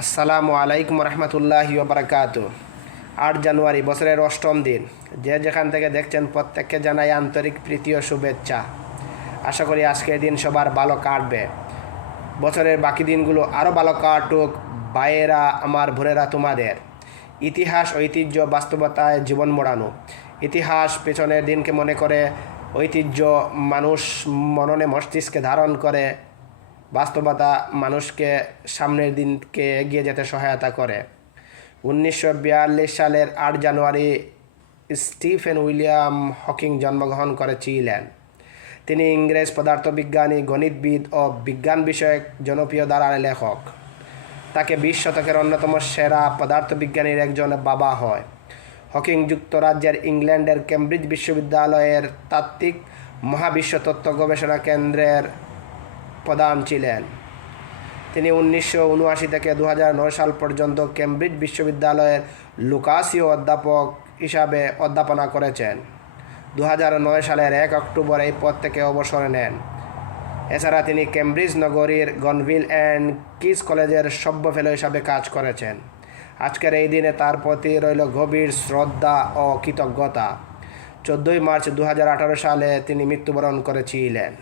আসসালামু আলাইকুম রহমতুল্লাহি বারাকাতু। 8 জানুয়ারি বছরের অষ্টম দিন। যে যেখান থেকে দেখছেন প্রত্যেককে জানাই আন্তরিক প্রীতি ও শুভেচ্ছা। আশা করি আজকের দিন সবার ভালো কাটবে, বছরের বাকি দিনগুলো আরও ভালো কাটুক। ভাইয়েরা আমার, বোনেরা তোমাদের। ইতিহাস, ঐতিহ্য, বাস্তবতায় জীবন মোড়ানো। ইতিহাস পেছনের দিনকে মনে করে, ঐতিহ্য মানুষ মননে মস্তিষ্কে ধারণ করে, বাস্তবতা মানুষকে সামনের দিনকে এগিয়ে যেতে সহায়তা করে। 1942 সালের 8 জানুয়ারি স্টিফেন উইলিয়াম হকিং জন্মগ্রহণ করেছিলেন। তিনি ইংরেজ পদার্থবিজ্ঞানী, গণিতবিদ ও বিজ্ঞান বিষয়ক জনপ্রিয় ধারার লেখক। তাকে 20 শতকের অন্যতম সেরা পদার্থবিজ্ঞানীর একজন বাবা হয়। হকিং যুক্তরাজ্যের ইংল্যান্ডের কেমব্রিজ বিশ্ববিদ্যালয়ের তাত্ত্বিক মহাবিশ্ব তত্ত্ব গবেষণা কেন্দ্রের প্রধান ছিলেন। তিনি 1979 থেকে 2009 সাল পর্যন্ত কেমব্রিজ বিশ্ববিদ্যালয়ের লুকাসীয় অধ্যাপক হিসাবে অধ্যাপনা করেছেন। 2009 সালের 1 অক্টোবর এই পদ থেকে অবসর নেন। এছাড়া তিনি কেমব্রিজ নগরীর গনভিল অ্যান্ড কিস কলেজের সভ্য ফেলো হিসাবে কাজ করেছেন। আজকের এই দিনে তার প্রতি রইল গভীর শ্রদ্ধা ও কৃতজ্ঞতা। 14 মার্চ 2018 সালে তিনি মৃত্যুবরণ করেছিলেন।